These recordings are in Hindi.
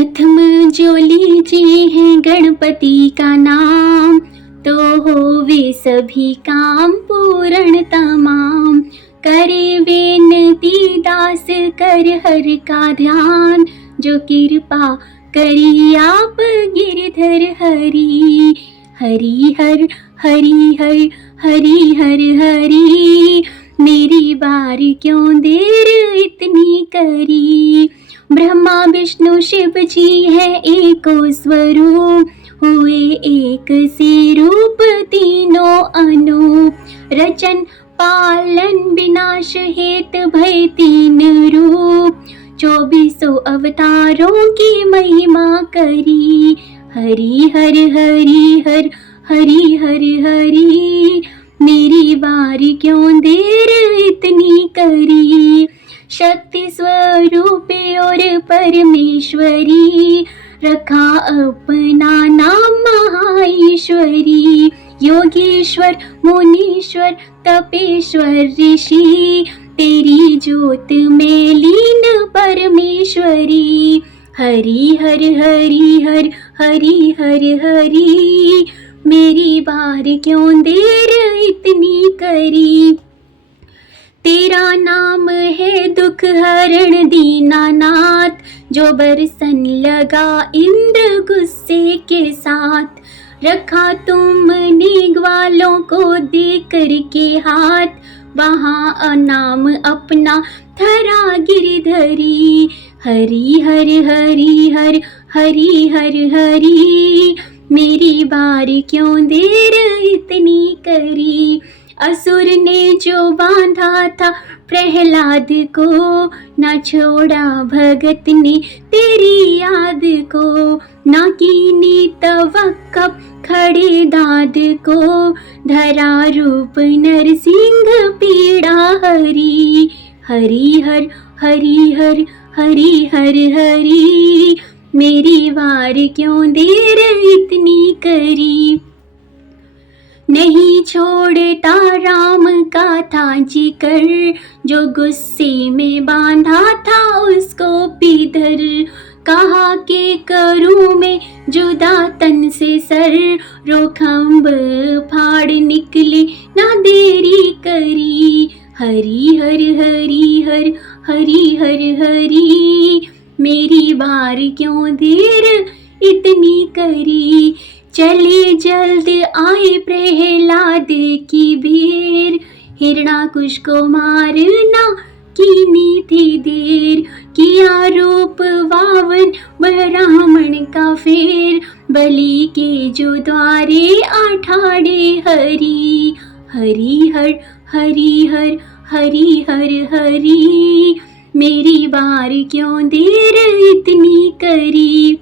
प्रथम जो लीजिए है गणपति का नाम, तो होवे सभी काम पूर्ण तमाम। करे विनती दास कर हर का ध्यान, जो कृपा करी आप गिरधर हरि। हरि हर हरि हर हरि हर हरि, मेरी बार क्यों देर इतनी करी। ब्रह्मा विष्णु शिव जी है एको स्वरूप, हुए एक से रूप तीनों अनूप। रचन पालन विनाश हेत भय तीन रूप, 24 अवतारों की महिमा करी। हरि हर हरि हर हरि हर हरि, मेरी बारी क्यों देर इतनी करी। शक्ति स्वरूपे और परमेश्वरी, रखा अपना नाम महाईश्वरी। योगीश्वर मुनीश्वर तपेश्वर ऋषि, तेरी ज्योत में लीन परमेश्वरी। हरि हर हरि हर हरि हर हरि, मेरी बार क्यों देर इतनी करी। तेरा नाम है दुख हरण दीनानाथ, जो बरसन लगा इंद्र गुस्से के साथ। रखा तुमने ग्वालों को दे करके हाथ, वहाँ नाम अपना धरा गिरधरी। हरि हर हरि हर हरि हर हरि, मेरी बार क्यों देर इतनी करी। असुर ने जो बांधा था प्रहलाद को, ना छोड़ा भगत ने तेरी याद को। ना कीनी तवक्कफ खड़े दाद को, धरा रूप नरसिंह पीड़ा हरी। हरि हर हरि हर हरि हर हरि, मेरी वार क्यों देर इतनी करी। नहीं छोड़ता राम का था जिक्र, जो गुस्से में बांधा था उसको पीधर। कहा के करूं मैं जुदा तन से सर, रोखंब फाड़ निकले ना देरी करी। हरि हर हरि हर हरि हर हरि, मेरी बार क्यों देर इतनी करी। चले जल्द आए प्रहलाद की भीड़, हिरणाकुश को मारना कीनी थी देर। किया रूप वावन ब्राह्मण का फेर, बलि के जो द्वारे आठाड़े हरि। हरि हर हरि हर हरि हर हरि, मेरी बार क्यों देर इतनी करी।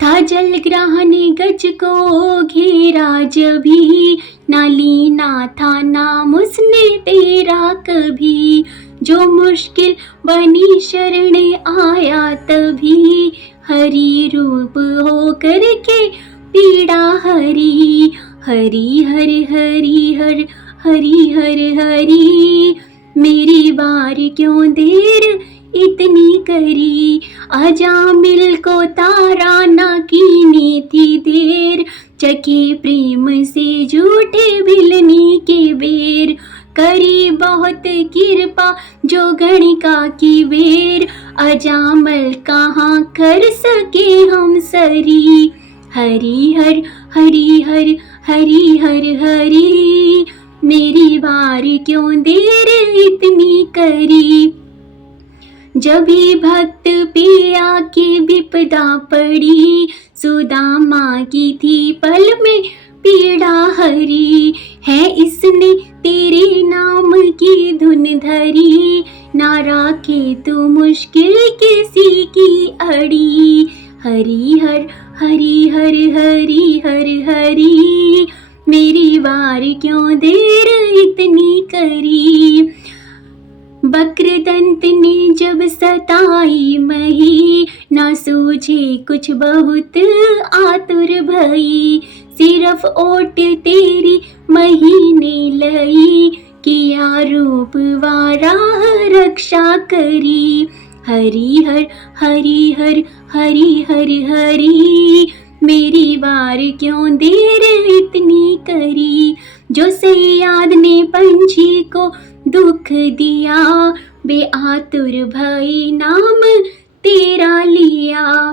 था जल ग्रहण गज को घेरा जभी, ना लीना था नाम उसने तेरा कभी। जो मुश्किल बनी शरण आया तभी, हरि रूप हो करके पीड़ा हरी। हरि हर हरि हर हरि हर हरि, मेरी बार क्यों देर इतनी करी। अजामिल को तारा ना कीनी थी देर, चखे प्रेम से झूठे भिलनी के बेर। करी बहुत कृपा जो गणिका की बेर, अजामल कहाँ कर सके हम सरी। हरि हर हरि हर हरि हर हरि, मेरी बार क्यों देर इतनी करी। जब भी भक्त पे आके विपदा पड़ी, सुदामा की थी पल में पीड़ा हरी। है इसने तेरे नाम की धुन धरी, ना राखे तू मुश्किल किसी की अड़ी। हरि हर हरि हर हरि हर हरि, मेरी बार क्यों देर इतनी करी। वक्रदंत ने जब सताई मही, ना सूझे कुछ बहुत आतुर भई। सिर्फ ओट तेरी महीने लई, किया रूप वारा रक्षा करी। हरि हर हरि हर हरि हर हरि। मेरी बार क्यों देर इतनी करी, जो सैयाद ने पंछी को दुख दिया, बेआतुर भई नाम तेरा लिया।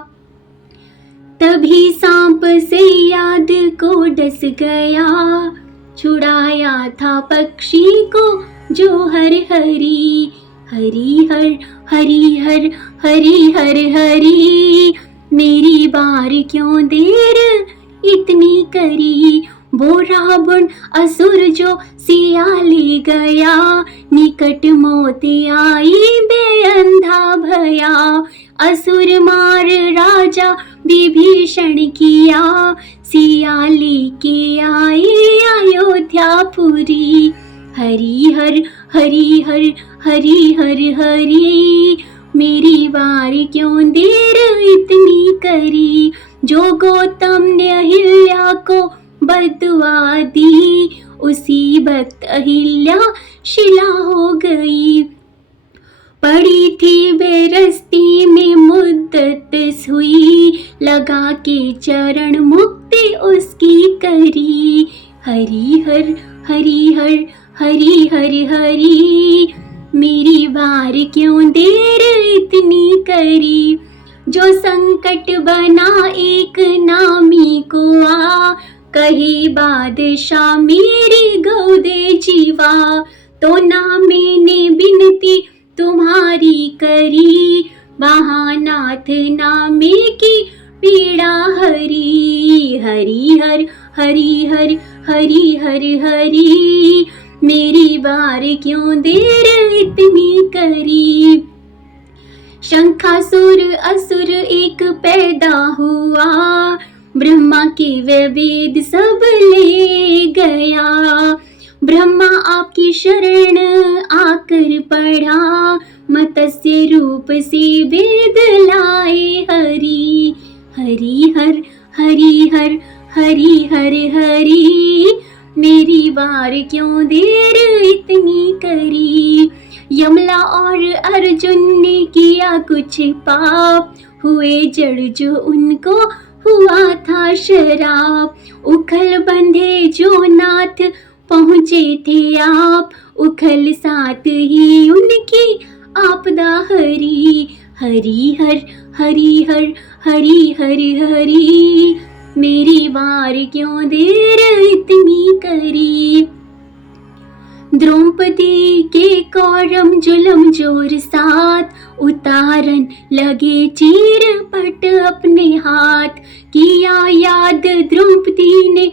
तभी सांप सैयाद को डस गया, छुड़ाया था पक्षी को जो हर हरि। हरि हर हरि हर हरि हर हरि। मेरी बार क्यों देर इतनी करी, वो रावण असुर जो सिया ले गया, निकट मौत आई बेअंधा भया। असुर मार राजा विभीषण किया, सिया लेके आए अयोध्यापुरी। हरि हर हरि हर हरि हर हरि। मेरी बार क्यों देर इतनी करी, जो गौतम ने अहिल्या को बददुआ दी, उसी वक्त अहिल्या शिला हो गई। पड़ी थी बेरस्ती में मुद्दत हुई, लगा के चरण मुक्ति उसकी करी। हरि हर हरि हर हरि हर हरि। मेरी बार क्यों देर इतनी करी, जो संकट बना एक नामी को आ, कहे बादशाह मेरी गौ दे जीवा। तो ना मैंने बिनती तुम्हारी करी, महानाथ नामे की पीड़ा हरी। हरि हर हरि हर हरि हर हरि। मेरी बार क्यों देर इतनी करी, शंखासुर असुर एक पैदा हुआ, ब्रह्मा के वे वेद सब ले गया। ब्रह्मा आपकी शरण आकर पढ़ा, मत्स्य रूप से वेद लाए हरि। हरि हर हरि हर हरि हर हरि। मेरी बार क्यों देर इतनी करी, यमला और अर्जुन ने किया कुछ पाप, हुए जड़ जो उनको हुआ था शराप। उखल बंधे जो नाथ पहुँचे थे आप, उखल साथ ही उनकी आपदा हरी। हरि हर हरि हर हरि हर हरि। मेरी बार क्यों देर इतनी करी, द्रौपदी के कौरम जुलम जोर साथ, उतारन लगे चीर पट अपने हाथ। किया याद द्रौपदी ने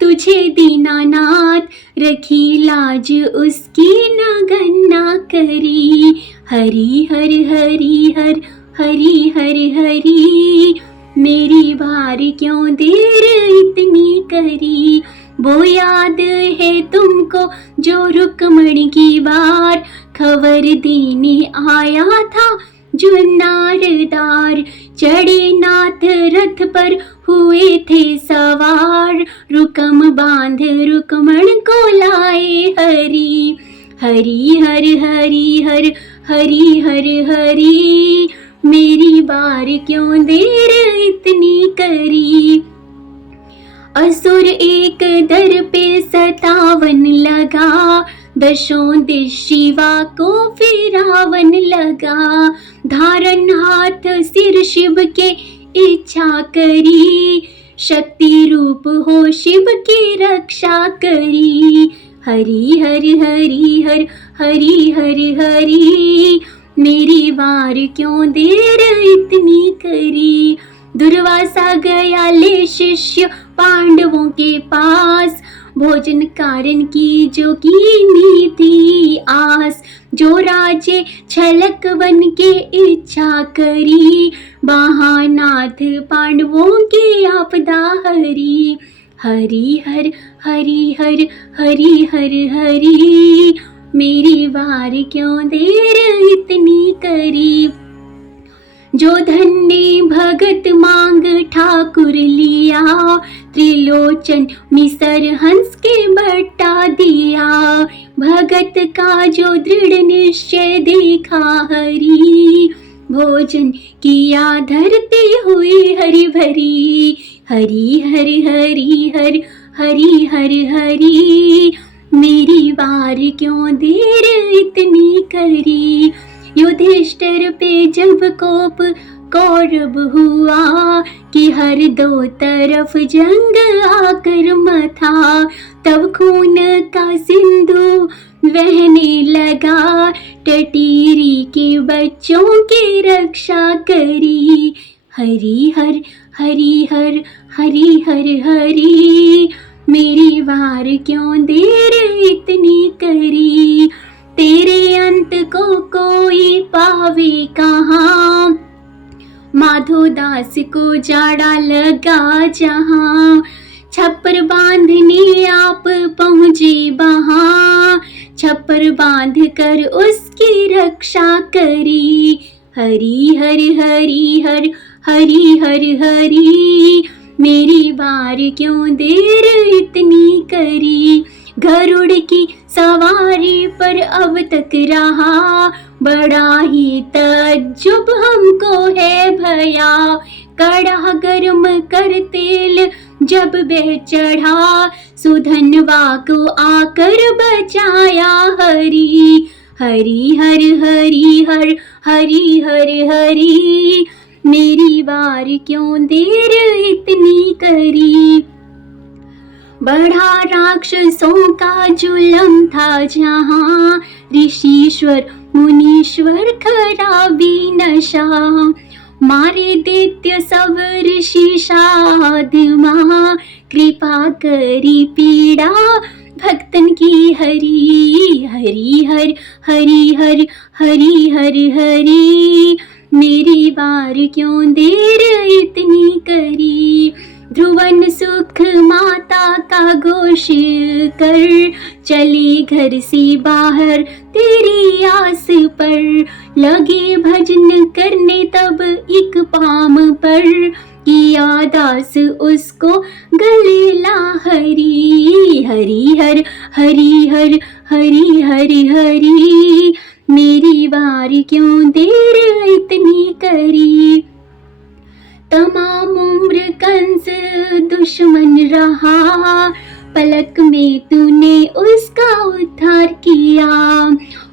तुझे दीनानाथ, रखी लाज उसकी न गन्ना करी। हरि हर हरि हर हरि हर हरि। मेरी बार क्यों देर इतनी करी, वो याद है तुमको जो रुक्मणी की बार, खबर देने आया था जो नारदार। चढ़े नाथ रथ पर हुए थे सवार, रुकम बांध रुक्मण को लाए हरि। हरि हर हरि हर हरि हर हरि। मेरी बार क्यों देर इतनी करी, असुर एक दर पे सतावन लगा, दशों दिश शिवा को फिरावन लगा। धारन हाथ सिर शिव के इच्छा करी, शक्ति रूप हो शिव की रक्षा करी। हरि हर हरि हर हरि हर हरि। मेरी बार क्यों देर इतनी करी, दुर्वासा गया ले शिष्य पांडवों के पास, भोजन कारण की जो कीनी थी आस। जो राजे छलक बन के इच्छा करी, महानाथ पांडवों की आपदा हरी। हरि हर हरि हर हरि हर हरि। मेरी बार क्यों देर इतनी करी, जो धन्य भगत मांग ठाकुर लिया, त्रिलोचन मिसर हंस के बट्टा दिया। भगत का जो दृढ़ निश्चय देखा हरि, भोजन किया धरती हुई हरी भरी। हरी हर हरी हर हरी हर हरी, मेरी बार क्यों देर इतनी करी। युधिष्ठिर पे जब कोप कौरव हुआ कि हर दो तरफ जंग आकर मथा, तब खून का सिंधु बहने लगा, टटीरी के बच्चों की रक्षा करी। हरी हर हरी हर हरी हर हरी, मेरी बार क्यों देर इतनी करी। तेरे अंत को कोई पावे कहाँ, माधोदास को जाड़ा लगा जहाँ। छप्पर बांधने आप पहुँचे वहाँ, छप्पर बांध कर उसकी रक्षा करी। हरी हर हरी हर हरी हर हरी, मेरी बार क्यों देर इतनी करी। गरुड़ की सवारी पर अब तक रहा, बड़ा ही तज्जुब हमको है भया। कड़ा गर्म कर तेल जब बह चढ़ा, सुधनवा को आकर बचाया हरी। हरी हर हरी हर हरी हर हरी, मेरी बार क्यों देर इतनी करी। बढ़ा राक्षसों का जुलम था जहाँ, ऋषीश्वर मुनीश्वर खराबी नशा। मारे दैत्य सब ऋषि साधमा, कृपा करी पीड़ा भक्तन की हरी। हरी हर हरी हर हरी हर हरी, मेरी बार क्यों देर इतनी करी। ध्रुवन सुख माता का घोष कर, चली घर से बाहर तेरी आस पर। लगे भजन करने तब एक पाम पर, किया दास उसको गले ला हरी। हरी हर हरी हर हरी हर हरी, मेरी बार क्यों देर इतनी करी। तमाम उम्र कंस दुश्मन रहा, पलक में तूने उसका उद्धार किया।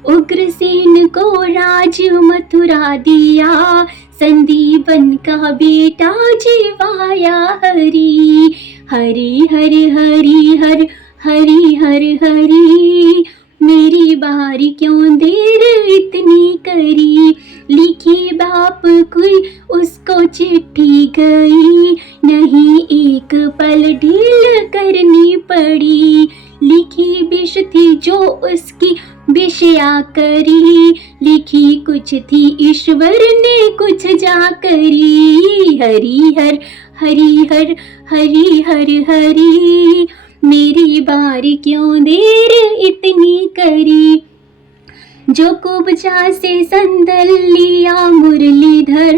उग्रसेन को राज मथुरा दिया, संदीपन का बेटा जीवाया हरी। हरी हर हरी हर हरी हर हरी, मेरी बार क्यों देर इतनी करी। लिखी बाप कोई उसको चिट्ठी गई, नहीं एक पल ढील करनी पड़ी। लिखी विष थी जो उसकी विषया करी, लिखी कुछ थी ईश्वर ने कुछ जा करी। हरी हर हरी हर हरी हर हरी, मेरी बार क्यों देर इतनी करी। जो कुब्जा से संदल लिया मुरलीधर,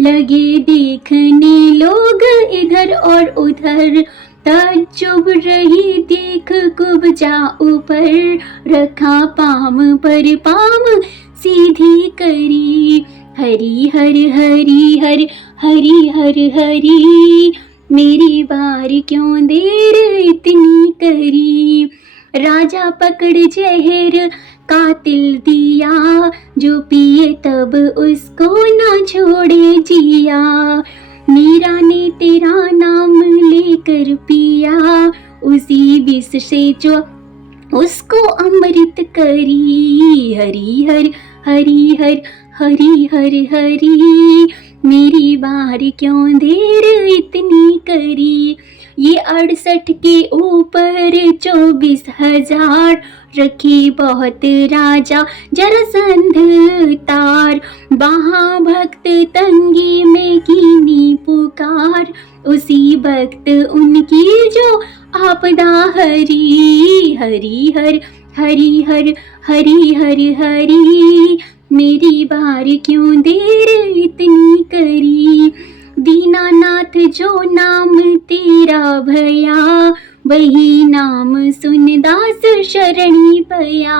लगे देखने लोग इधर और उधर। ताज्जुब रही देख कुब्जा ऊपर, रखा पाम पर पाम सीधी करी। हरी हर हरी हर हरी हर हरी, मेरी बार क्यों देर इतनी करी। राजा पकड़ जहर कातिल दिया, जो पिए तब उसको ना छोड़े जिया। मीरा ने तेरा नाम लेकर पिया, उसी विष से जो उसको अमृत करी। हरी हर हरी हर हरी हर हरी, मेरी बार क्यों देर इतनी करी। ये 68 के ऊपर 24,000, रखी बहुत राजा जरासंध तार। वहाँ भक्त तंगी में कीनी पुकार, उसी वक्त उनकी जो आपदा हरी। हरी हर हरी हर हरी हर हरी, मेरी बार क्यों देर इतनी करी। दीनानाथ जो नाम तेरा भया, वही नाम सुन दास शरणी पया।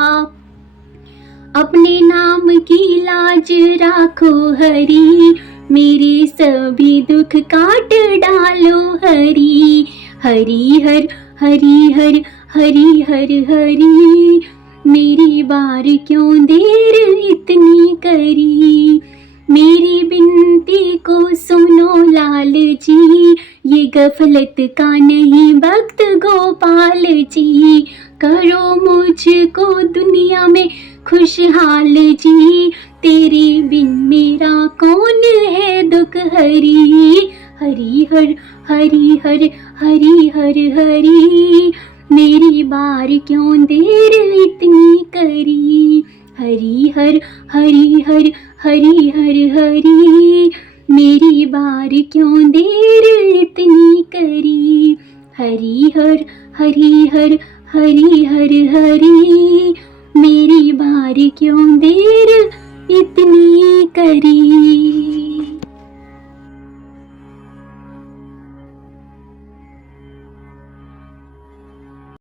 अपने नाम की लाज राखो हरि, मेरे सभी दुख काट डालो हरि। हरि हर हरि हर हरि हर हरि, मेरी बार क्यों देर इतनी करी। मेरी बिनती को सुनो लाल जी, ये गफलत का नहीं भक्त गोपाल जी। करो मुझको दुनिया में खुशहाल जी, तेरे बिन मेरा कौन है दुख हरी। हरि हर हरि हर हरि हर हरि, मेरी बार क्यों देर इतनी करी। हरि हर हरि हर हरि हर हरि, मेरी बार क्यों देर इतनी करी। हरि हर हरि हर हरि हर हरि, मेरी बार क्यों देर इतनी करी।